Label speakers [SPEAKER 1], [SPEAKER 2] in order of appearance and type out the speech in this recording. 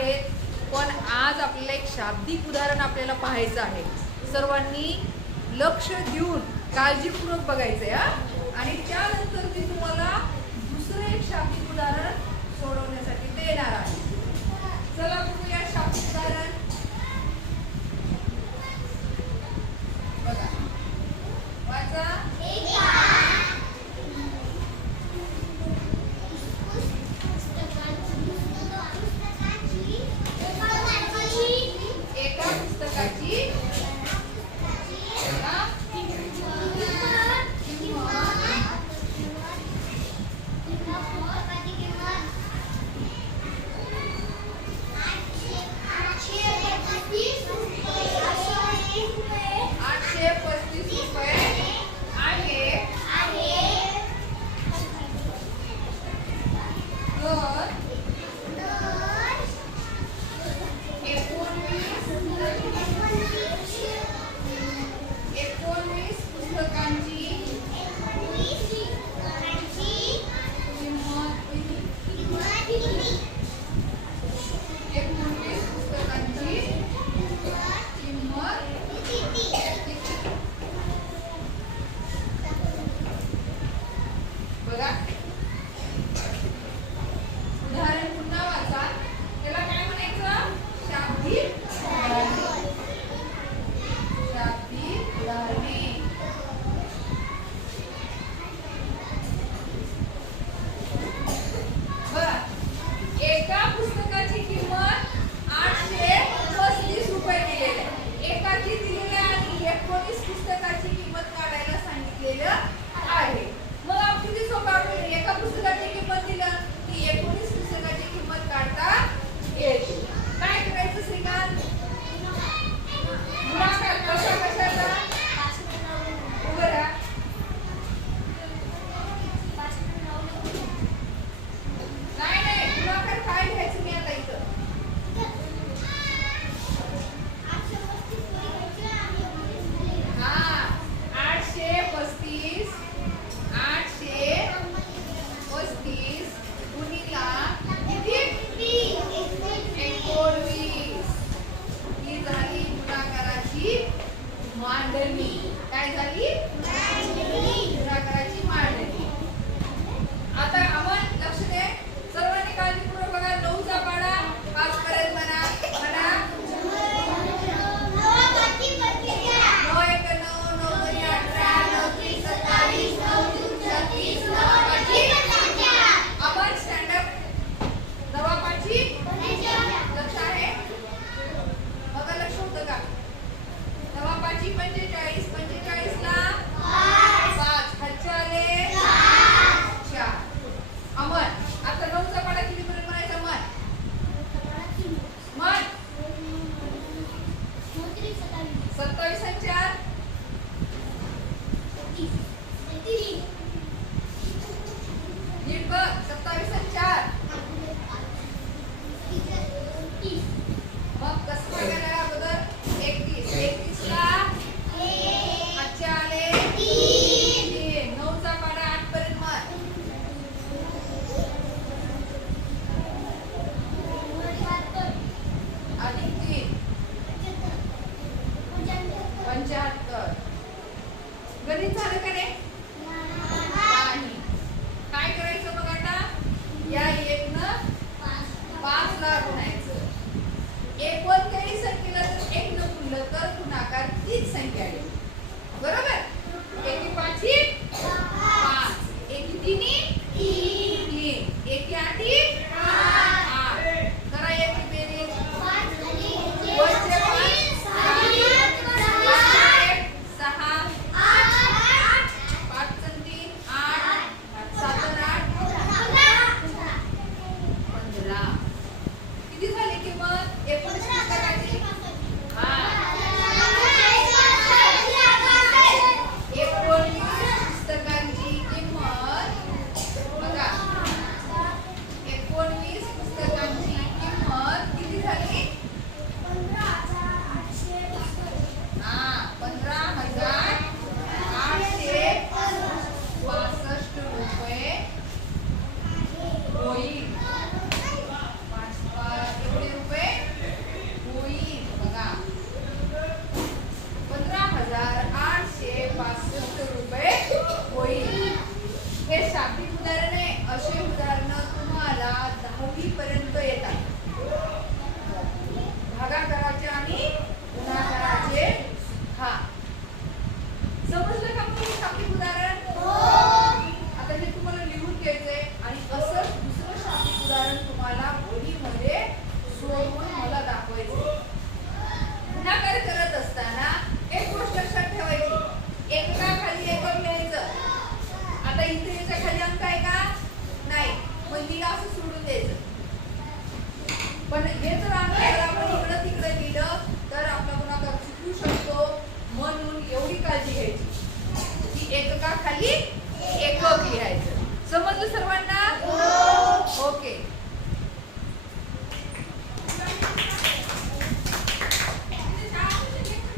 [SPEAKER 1] आहेत पण आज आपल्याला एक शाब्दिक उदाहरण आपल्याला पाहायचं आहे. सर्वांनी लक्ष देऊन काळजीपूर्वक बघायचं आहे आणि त्यानंतर मी तुम्हाला वर्गात उदाहरण पुन्हा वाचा. त्याला काय म्हणायचं? शाब्दिक शाब्दिक उदाहरणे. बर. एका पुस्तकाची किंमत आठशे पस्तीस रुपये दिलेली आहे. एकाची दिलेली एकोणीस पुस्तकाची बरीच झालं का रे पण हे जर आपण इकडं तिकडे गेलं तर आपला गुणाकार चुकू शकतो म्हणून एवढी काळजी घ्यायची. की एकका खाली एक लिहायचं. समजलं सर्वांना? हो. ओके